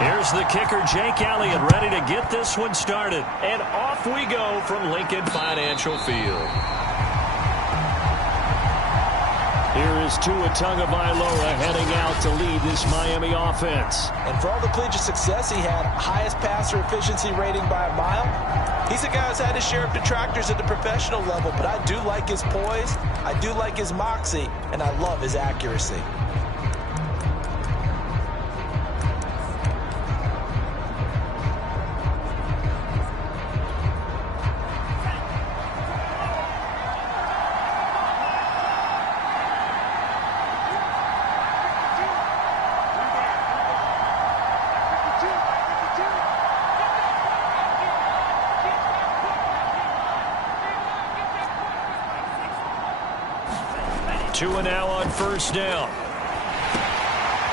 Here's the kicker, Jake Elliott, ready to get this one started. And off we go from Lincoln Financial Field. Here is Tua Tagovailoa heading out to lead this Miami offense. And for all the collegiate success he had, highest passer efficiency rating by a mile, he's a guy who's had his share of detractors at the professional level, but I do like his poise, I do like his moxie, and I love his accuracy. Tua now on first down.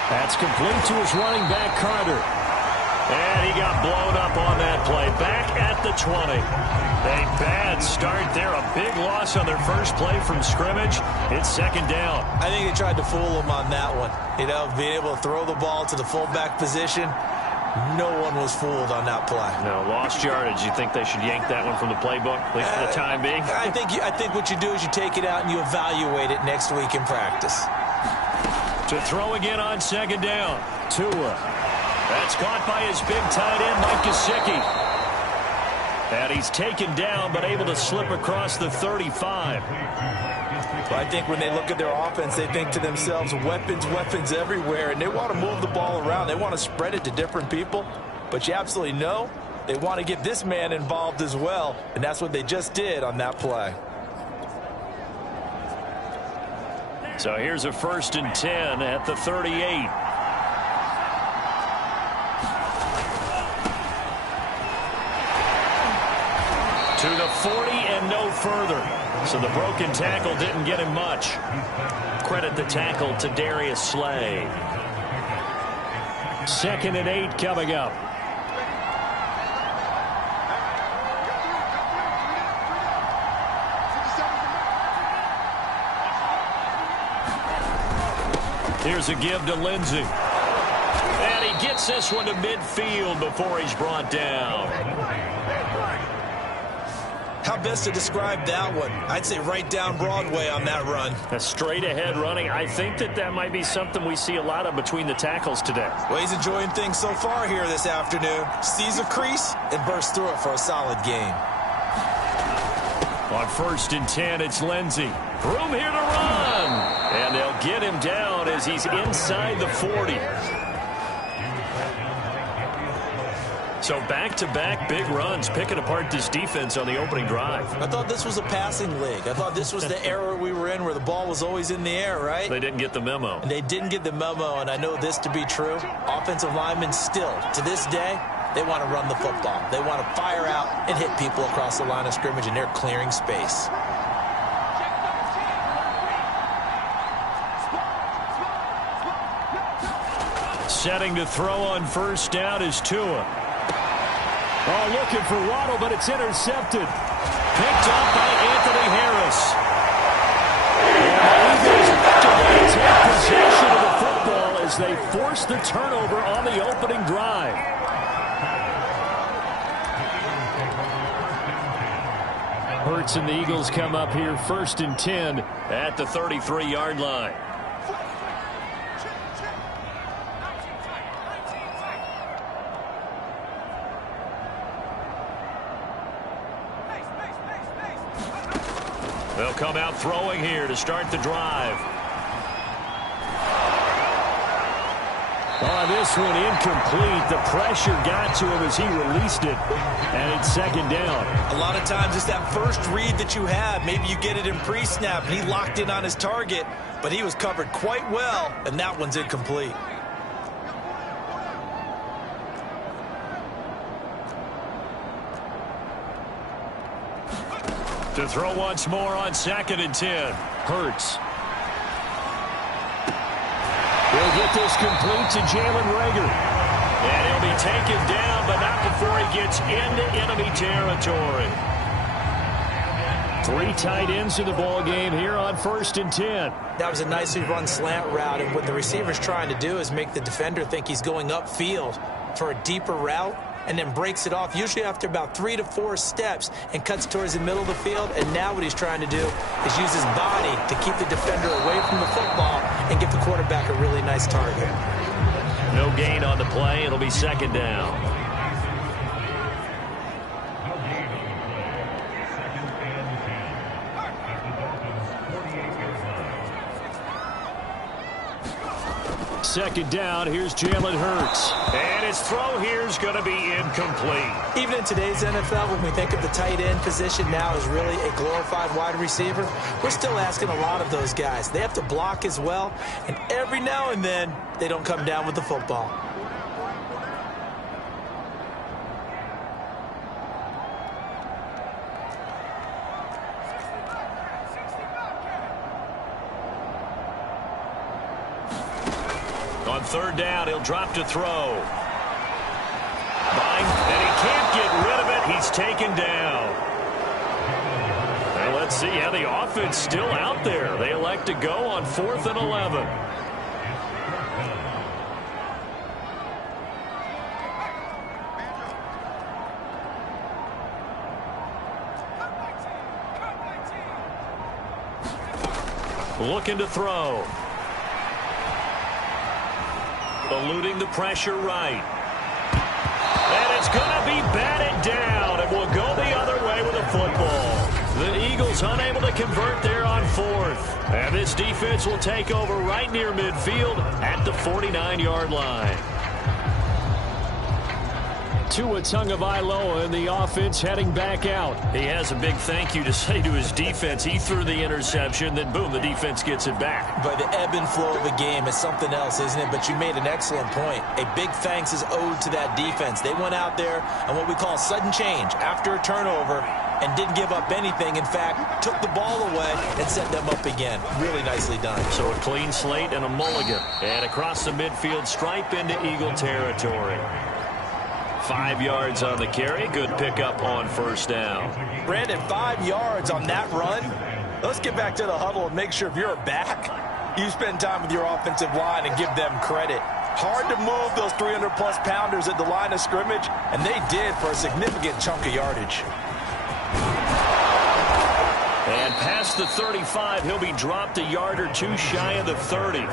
That's complete to his running back, Carter. And he got blown up on that play. Back at the 20. A bad start there. A big loss on their first play from scrimmage. It's second down. I think they tried to fool him on that one. You know, being able to throw the ball to the fullback position. No one was fooled on that play. No, lost yardage. You think they should yank that one from the playbook, at least for the time being? I think what you do is you take it out and you evaluate it next week in practice. To throw again on second down. Tua. That's caught by his big tight end, Mike Gesicki. And he's taken down, but able to slip across the 35. But I think when they look at their offense, they think to themselves, weapons, weapons everywhere, and they want to move the ball around. They want to spread it to different people, but you absolutely know they want to get this man involved as well, and that's what they just did on that play. So here's a 1st and 10 at the 38. To the 40 and no further. So the broken tackle didn't get him much. Credit the tackle to Darius Slay. 2nd and 8 coming up. Here's a give to Lindsey. And he gets this one to midfield before he's brought down. How best to describe that one? I'd say right down Broadway on that run. A straight ahead running. I think that might be something we see a lot of between the tackles today. Well, he's enjoying things so far here this afternoon. Sees a crease and bursts through it for a solid gain. On 1st and 10, it's Lindsey. Room here to run. And they'll get him down as he's inside the 40. So back-to-back big runs, picking apart this defense on the opening drive. I thought this was a passing league. I thought this was the era we were in where the ball was always in the air, right? They didn't get the memo. And they didn't get the memo, and I know this to be true. Offensive linemen still, to this day, they want to run the football. They want to fire out and hit people across the line of scrimmage, and they're clearing space. Setting to throw on first down is Tua. Oh, looking for Waddle, but it's intercepted. Picked up by Anthony Harris. And the Eagles take possession of the football as they force the turnover on the opening drive. Hurts and the Eagles come up here 1st and 10 at the 33-yard line. They'll come out throwing here to start the drive. Oh, this one incomplete. The pressure got to him as he released it. And it's 2nd down. A lot of times it's that first read that you have. Maybe you get it in pre-snap, and he locked in on his target, but he was covered quite well, and that one's incomplete. To throw once more on 2nd and 10. Hurts. He'll get this complete to Jalen Reagor. And he'll be taken down, but not before he gets into enemy territory. Three tight ends in the ball game here on 1st and 10. That was a nicely run slant route, and what the receiver's trying to do is make the defender think he's going upfield for a deeper route, and then breaks it off, usually after about 3 to 4 steps, and cuts towards the middle of the field. And now what he's trying to do is use his body to keep the defender away from the football and give the quarterback a really nice target. No gain on the play. It'll be 2nd down. Second down, here's Jalen Hurts. And his throw here is going to be incomplete. Even in today's NFL, when we think of the tight end position now as really a glorified wide receiver, we're still asking a lot of those guys. They have to block as well, and every now and then, they don't come down with the football. On 3rd down, he'll drop to throw. And he can't get rid of it. He's taken down. And let's see how the offense still out there. They elect to go on 4th and 11. Looking to throw. Eluding the pressure right. And it's going to be batted down, and will go the other way with the football. The Eagles unable to convert there on 4th. And this defense will take over right near midfield at the 49-yard line. Tua Tagovailoa in the offense heading back out. He has a big thank you to say to his defense. He threw the interception, then boom, the defense gets it back. But the ebb and flow of a game is something else, isn't it? But you made an excellent point. A big thanks is owed to that defense. They went out there on what we call sudden change after a turnover and didn't give up anything. In fact, took the ball away and set them up again. Really nicely done. So a clean slate and a mulligan. And across the midfield stripe into Eagle territory. 5 yards on the carry. Good pickup on 1st down. Brandon, 5 yards on that run. Let's get back to the huddle and make sure if you're back, you spend time with your offensive line and give them credit. Hard to move those 300-plus pounders at the line of scrimmage, and they did for a significant chunk of yardage. And past the 35, he'll be dropped a yard or two shy of the 30.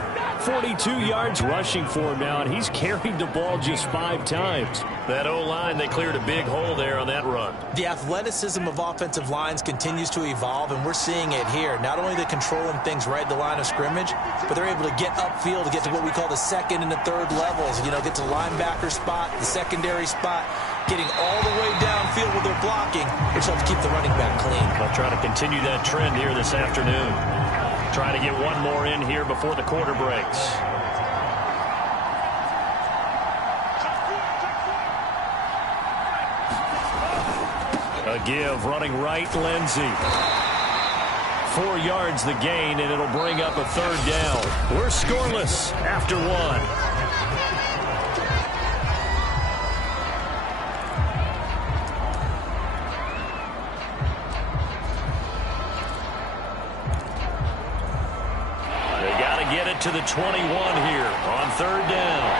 42 yards rushing for him now, and he's carried the ball just 5 times. That O-line, they cleared a big hole there on that run. The athleticism of offensive lines continues to evolve, and we're seeing it here. Not only are they controlling things right at the line of scrimmage, but they're able to get upfield to get to what we call the 2nd and the 3rd levels. You know, get to linebacker spot, the secondary spot, getting all the way downfield with their blocking, which helps keep the running back clean. They'll try to continue that trend here this afternoon. Try to get one more in here before the quarter breaks. A give, running right, Lindsey. 4 yards the gain, and it'll bring up a 3rd down. We're scoreless after 1. To the 21 here on 3rd down.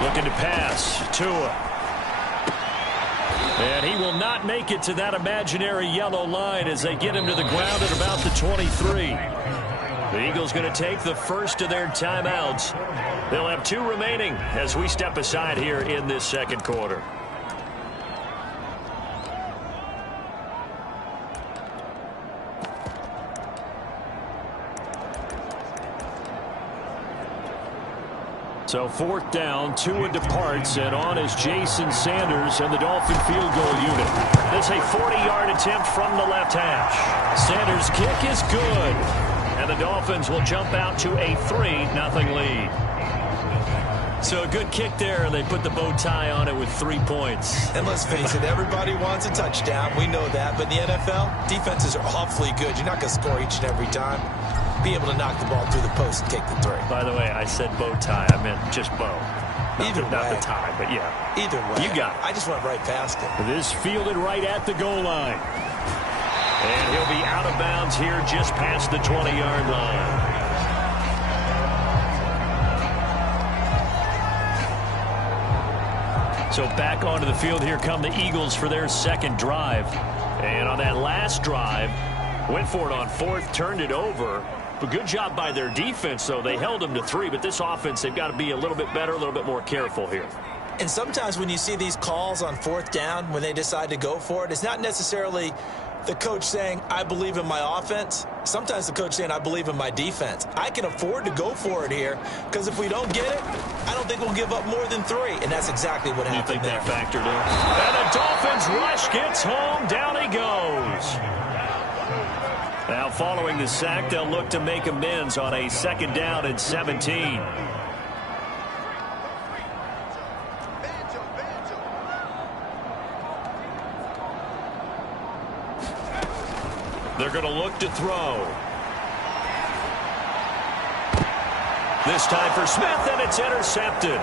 Looking to pass. Tua. And he will not make it to that imaginary yellow line as they get him to the ground at about the 23. The Eagles going to take the first of their timeouts. They'll have 2 remaining as we step aside here in this 2nd quarter. So 4th down, Tua departs, and on is Jason Sanders and the Dolphin field goal unit. This a 40-yard attempt from the left hash. Sanders' kick is good, and the Dolphins will jump out to a 3-0 lead. So a good kick there, and they put the bow tie on it with 3 points. And let's face it, everybody wants a touchdown. We know that, but in the NFL, defenses are awfully good. You're not going to score each and every time. be able to knock the ball through the post and take the three. By the way, I said bow tie. I meant just bow. Not the tie, but yeah. Either way. You got it. I just went right past it. This fielded right at the goal line. And he'll be out of bounds here just past the 20-yard line. So back onto the field, here come the Eagles for their second drive. And on that last drive, went for it on fourth, turned it over. But good job by their defense, though. They held them to 3, but this offense, they've got to be a little bit better, a little bit more careful here. And sometimes when you see these calls on fourth down, when they decide to go for it, it's not necessarily the coach saying, I believe in my offense. Sometimes the coach saying, I believe in my defense. I can afford to go for it here because if we don't get it, I don't think we'll give up more than 3. And that's exactly what happened there. You think that factored in? And the Dolphins rush gets home. Down he goes. Now following the sack, they'll look to make amends on a 2nd down and 17. They're going to look to throw. This time for Smith, and it's intercepted.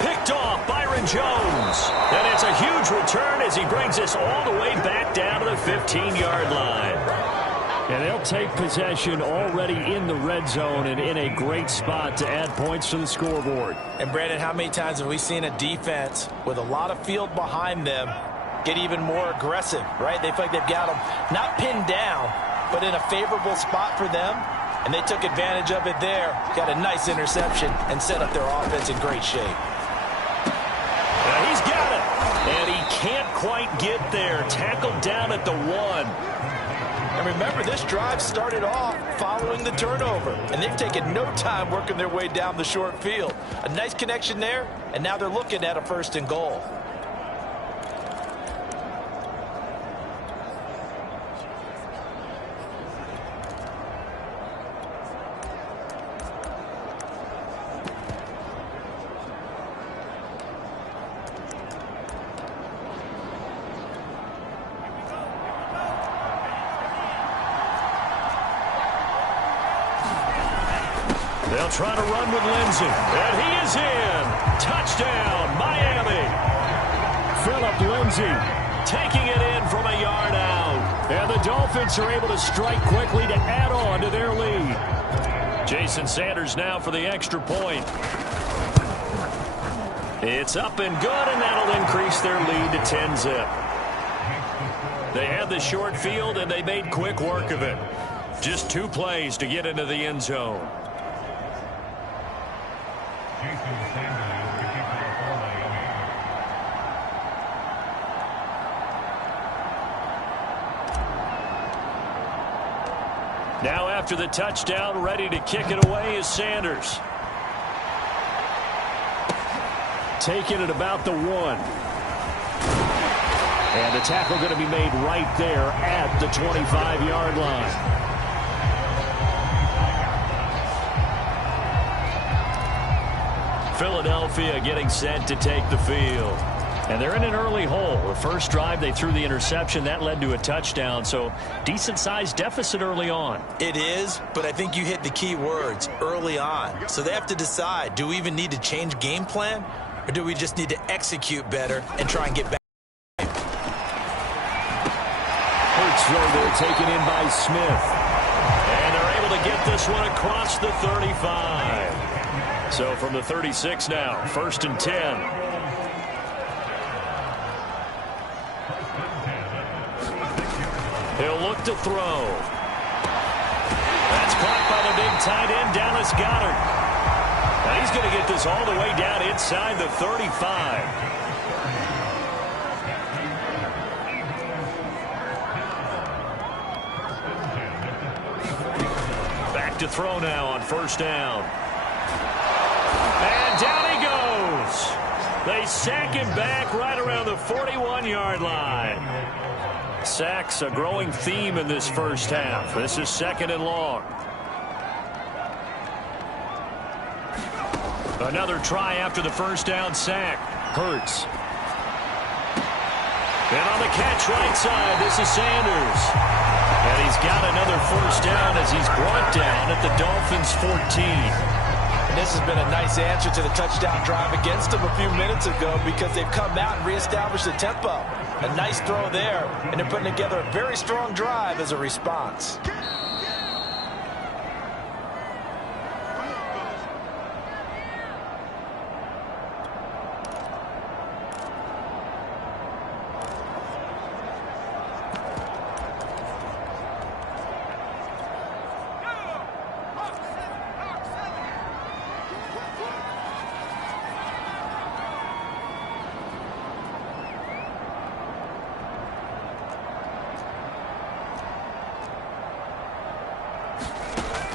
Picked off Byron Jones. And it's a huge return as he brings us all the way back down to the 15-yard line. And they'll take possession already in the red zone and in a great spot to add points to the scoreboard. And, Brandon, how many times have we seen a defense with a lot of field behind them get even more aggressive, right? They feel like they've got them not pinned down, but in a favorable spot for them, and they took advantage of it there. Got a nice interception and set up their offense in great shape. Now he's got it, and he can't quite get there. Tackled down at the 1. And remember, this drive started off following the turnover, and they've taken no time working their way down the short field. A nice connection there, and now they're looking at a 1st and goal. They'll try to run with Lindsey. And he is in. Touchdown, Miami. Phillip Lindsey taking it in from a yard out. And the Dolphins are able to strike quickly to add on to their lead. Jason Sanders now for the extra point. It's up and good, and that'll increase their lead to 10-zip. They had the short field, and they made quick work of it. Just 2 plays to get into the end zone. Now after the touchdown, ready to kick it away is Sanders. Taking it about the 1. And the tackle going to be made right there at the 25-yard line. Philadelphia getting set to take the field. And they're in an early hole. The first drive, they threw the interception. That led to a touchdown. So decent-sized deficit early on. It is, but I think you hit the key words, early on. So they have to decide, do we even need to change game plan? Or do we just need to execute better and try and get back? Hurts throw there taken in by Smith. And they're able to get this one across the 35. So from the 36 now, 1st and 10. He'll look to throw. That's caught by the big tight end, Dallas Goedert. Now he's going to get this all the way down inside the 35. Back to throw now on 1st down. And down he goes. They sack him back right around the 41-yard line. Sacks a growing theme in this first half. This is 2nd and long. Another try after the 1st down sack. Hurts. And on the catch right side, this is Sanders. And he's got another first down as he's brought down at the Dolphins' 14. And this has been a nice answer to the touchdown drive against them a few minutes ago because they've come out and reestablished the tempo. A nice throw there, and they're putting together a very strong drive as a response.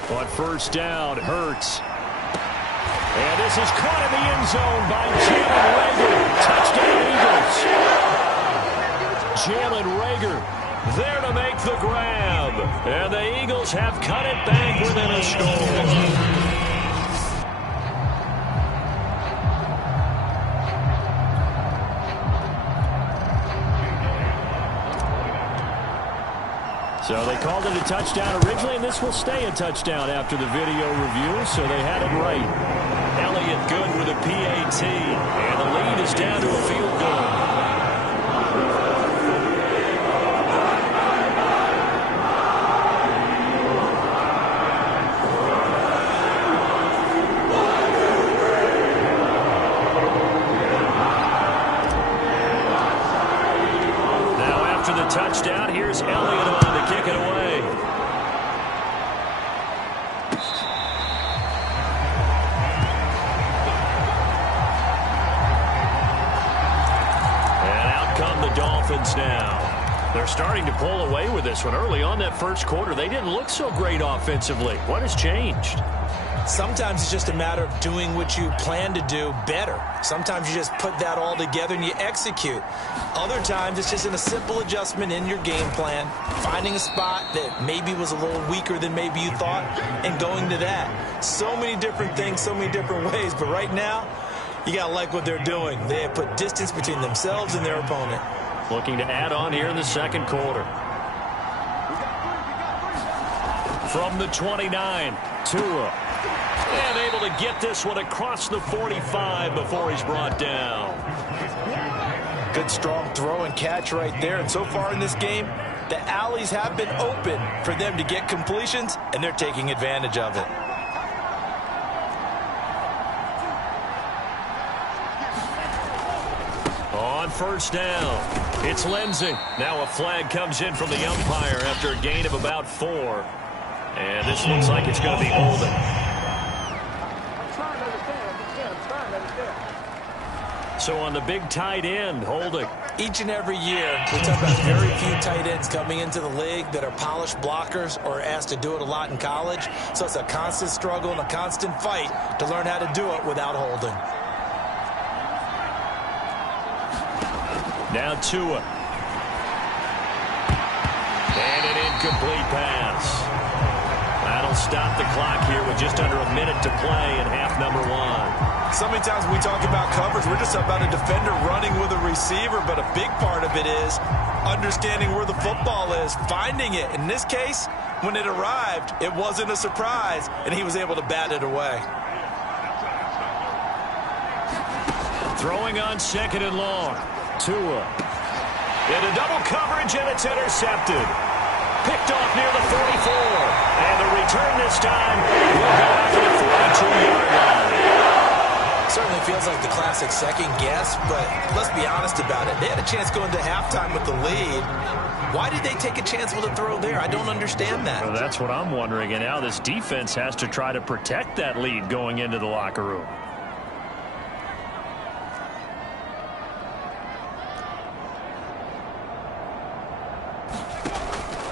On first down, Hurts. And this is caught in the end zone by Jalen Reagor. Touchdown, Eagles. Jalen Reagor there to make the grab. And the Eagles have cut it back within a score. So they called it a touchdown originally, and this will stay a touchdown after the video review, so they had it right. Elliott good with a PAT, and the lead is down to a field goal. Now after the touchdown, here's Elliott on to kick it away. And out come the Dolphins now. They're starting to pull away with this one. Early on that first quarter, they didn't look so great offensively. What has changed? Sometimes it's just a matter of doing what you plan to do better. Sometimes you just put that all together and you execute. Other times it's just in a simple adjustment in your game plan, finding a spot that maybe was a little weaker than maybe you thought, and going to that. So many different things, so many different ways, but right now, you got to like what they're doing. They have put distance between themselves and their opponent. Looking to add on here in the second quarter. From the 29, Tua. And able to get this one across the 45 before he's brought down. Good strong throw and catch right there. And so far in this game, the alleys have been open for them to get completions, and they're taking advantage of it. On first down, it's Lindsey. Now a flag comes in from the umpire after a gain of about 4. And this looks like it's going to be holding. So on the big tight end, holding. Each and every year, we talk about very few tight ends coming into the league that are polished blockers or asked to do it a lot in college. So it's a constant struggle and a constant fight to learn how to do it without holding. Now Tua. And an incomplete pass. That'll stop the clock here with just under a minute to play in half number 1. So many times when we talk about coverage, we're just about a defender running with a receiver, but a big part of it is understanding where the football is, finding it. In this case, when it arrived, it wasn't a surprise, and he was able to bat it away. Throwing on second and long. Tua. Into double coverage, and it's intercepted. Picked off near the 44. And the return this time will go out to the 42-yard line. Certainly feels like the classic second guess, but let's be honest about it. They had a chance going to halftime with the lead. Why did they take a chance with a throw there? I don't understand that. Well, that's what I'm wondering. And now this defense has to try to protect that lead going into the locker room.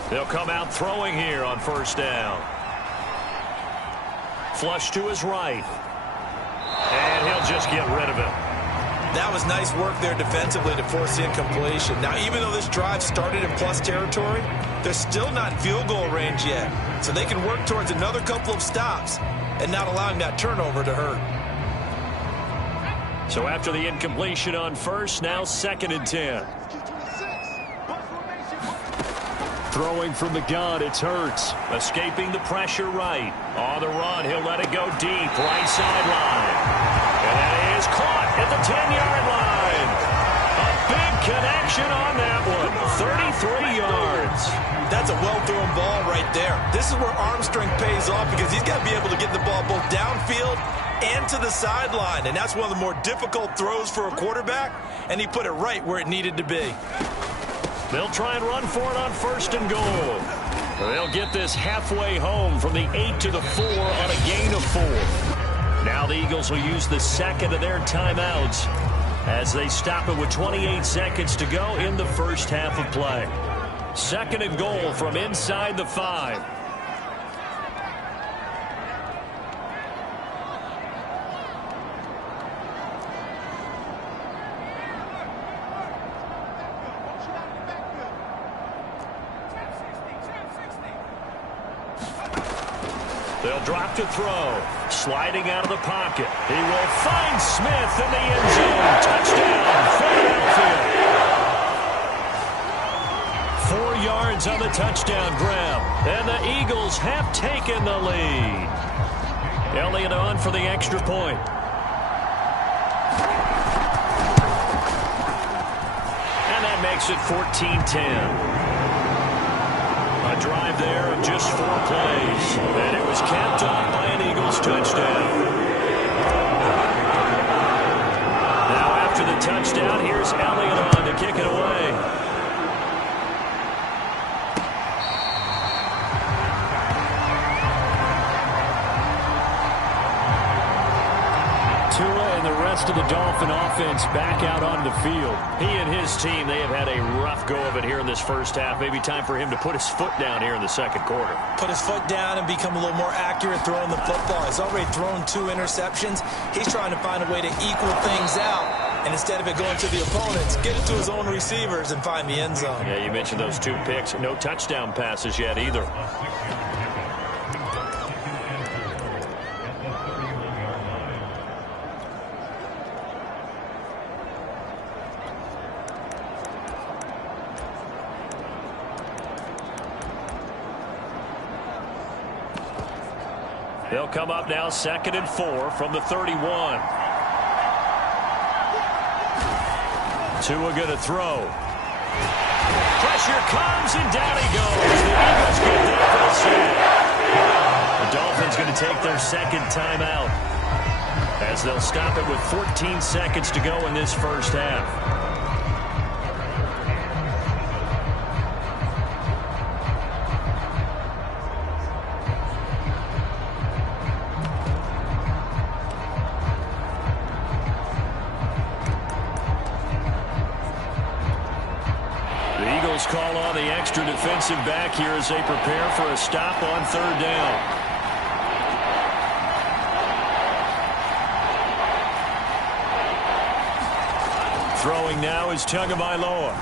They'll come out throwing here on first down. Flush to his right. And he'll just get rid of it. That was nice work there defensively to force the incompletion. Now, even though this drive started in plus territory, they're still not in field goal range yet. So they can work towards another couple of stops and not allowing that turnover to hurt. So after the incompletion on first, now second and 10. Throwing from the gun, it's Hurts. Escaping the pressure right. On the run, he'll let it go deep. Right sideline. And that is caught at the 10-yard line. A big connection on that one. 33 yards. That's a well-thrown ball right there. This is where arm strength pays off because he's got to be able to get the ball both downfield and to the sideline. And that's one of the more difficult throws for a quarterback. And he put it right where it needed to be. They'll try and run for it on 1st and goal. They'll get this halfway home from the 8 to the 4 on a gain of 4. Now the Eagles will use the second of their timeouts as they stop it with 28 seconds to go in the first half of play. 2nd and goal from inside the 5. They'll drop to throw. Sliding out of the pocket. He will find Smith in the end zone. Touchdown, Philadelphia. 4 yards on the touchdown grab. And the Eagles have taken the lead. Elliott on for the extra point. And that makes it 14-10. A drive there of just 4 plays. And it was capped off by an Eagles touchdown. Now after the touchdown, here's Elliott on to kick it away. Rest of the Dolphin offense back out on the field. He and his team, they have had a rough go of it here in this first half. Maybe time for him to put his foot down here in the second quarter. Put his foot down and become a little more accurate throwing the football. He's already thrown 2 interceptions. He's trying to find a way to equal things out. And instead of it going to the opponents, get it to his own receivers and find the end zone. Yeah, you mentioned those 2 picks. No touchdown passes yet either. They'll come up now 2nd and 4 from the 31. Tua going to throw. Pressure comes and down he goes. The Eagles get there for the sack. The Dolphins going to take their 2nd timeout as they'll stop it with 14 seconds to go in this first half. Call on the extra defensive back here as they prepare for a stop on 3rd down. Throwing now is Tagovailoa.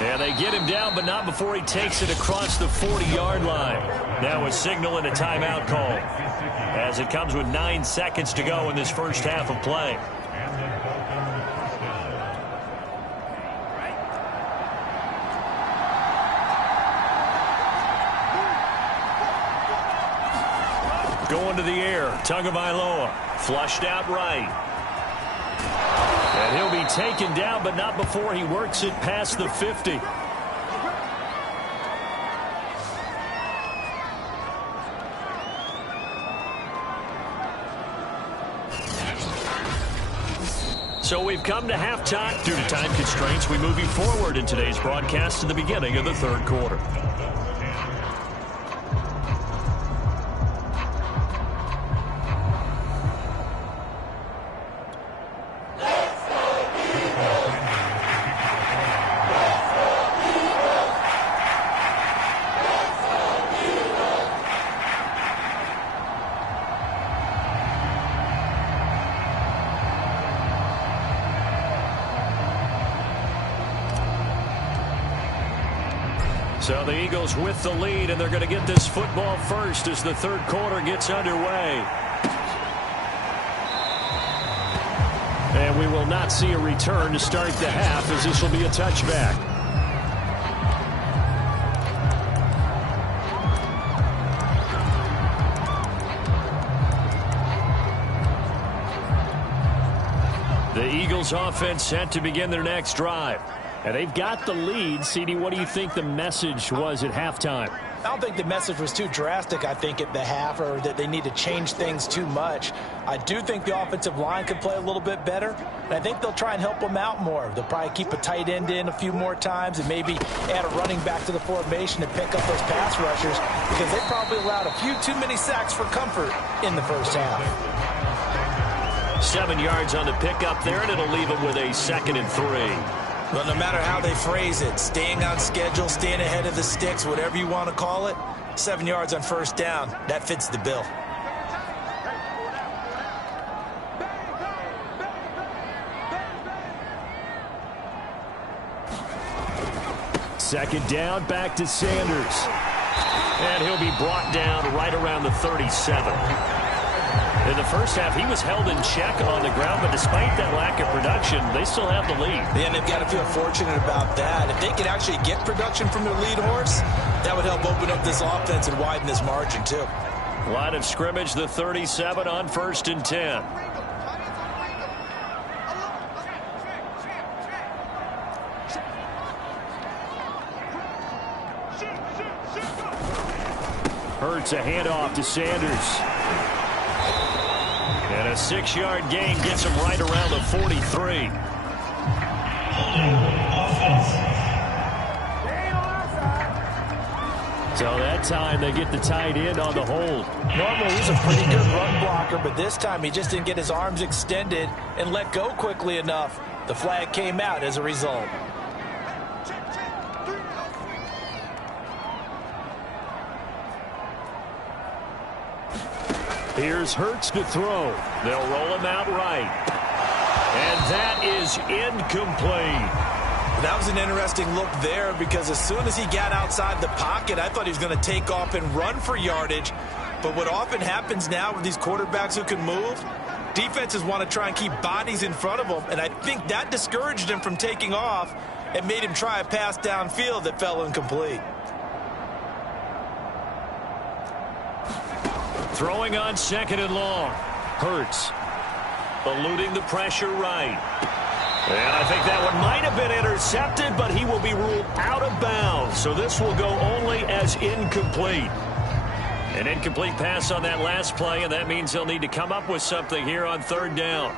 And they get him down, but not before he takes it across the 40-yard line. Now a signal and a timeout call as it comes with 9 seconds to go in this first half of play. Going to the air, Tagovailoa, flushed out right. And he'll be taken down, but not before he works it past the 50. So we've come to halftime. Due to time constraints, we move you forward in today's broadcast to the beginning of the 3rd quarter. So the Eagles with the lead, and they're going to get this football first as the 3rd quarter gets underway. And we will not see a return to start the half, as this will be a touchback. Eagles offense set to begin their next drive. And they've got the lead. CD, what do you think the message was at halftime? I don't think the message was too drastic, I think, at the half, or that they need to change things too much. I do think the offensive line could play a little bit better, and I think they'll try and help them out more. They'll probably keep a tight end in a few more times and maybe add a running back to the formation to pick up those pass rushers, because they probably allowed a few too many sacks for comfort in the first half. 7 yards on the pickup there, and it'll leave them with a 2nd and 3. Well, no matter how they phrase it, staying on schedule, staying ahead of the sticks, whatever you want to call it, 7 yards on first down, that fits the bill. Second down, back to Sanders. And he'll be brought down right around the 37. In the first half, he was held in check on the ground, but despite that lack of production, they still have the lead. And they've got to feel fortunate about that. If they could actually get production from their lead horse, that would help open up this offense and widen this margin, too. Line of scrimmage, the 37 on 1st and 10. Hurts a handoff to Sanders. And a 6-yard gain gets him right around the 43. So that time they get the tight end on the hold. Normally he's a pretty good run blocker, but this time he just didn't get his arms extended and let go quickly enough. The flag came out as a result. Here's Hurts to throw. They'll roll him out right. And that is incomplete. That was an interesting look there, because as soon as he got outside the pocket, I thought he was going to take off and run for yardage. But what often happens now with these quarterbacks who can move, defenses want to try and keep bodies in front of them. And I think that discouraged him from taking off and made him try a pass downfield that fell incomplete. Throwing on 2nd and long. Hurts eluding the pressure right. And I think that one might have been intercepted, but he will be ruled out of bounds. So this will go only as incomplete. An incomplete pass on that last play, and that means they'll need to come up with something here on 3rd down.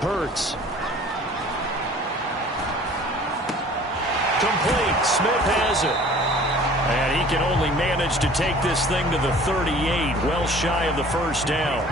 Hurts. Complete. Smith has it. And he can only manage to take this thing to the 38, well shy of the first down.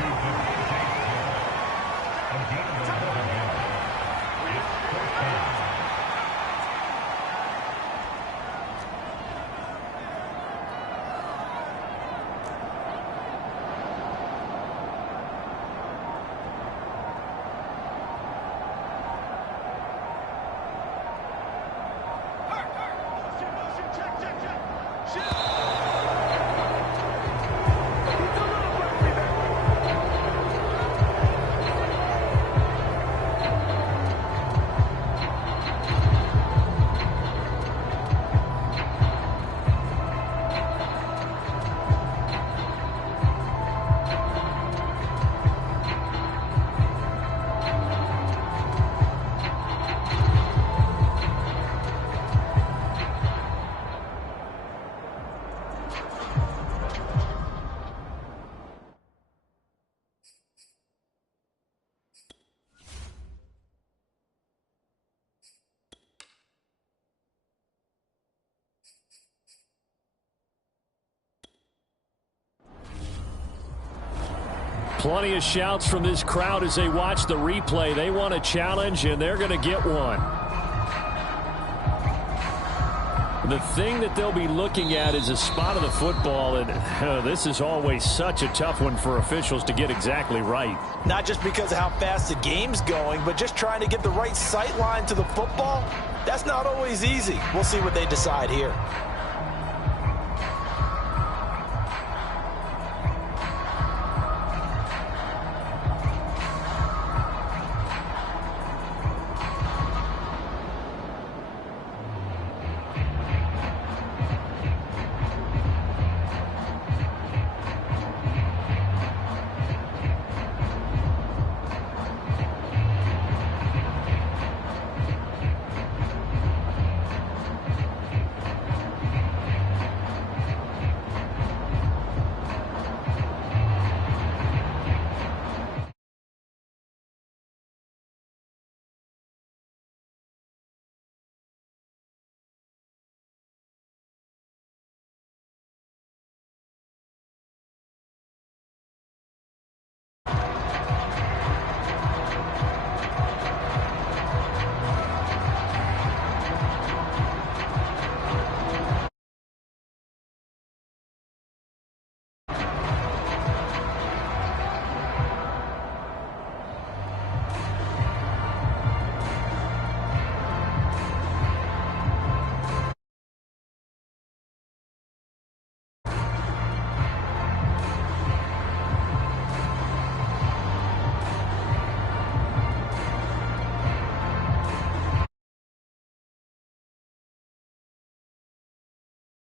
Plenty of shouts from this crowd as they watch the replay. They want a challenge, and they're going to get one. The thing that they'll be looking at is a spot of the football, and this is always such a tough one for officials to get exactly right. Not just because of how fast the game's going, but just trying to get the right sight line to the football. That's not always easy. We'll see what they decide here.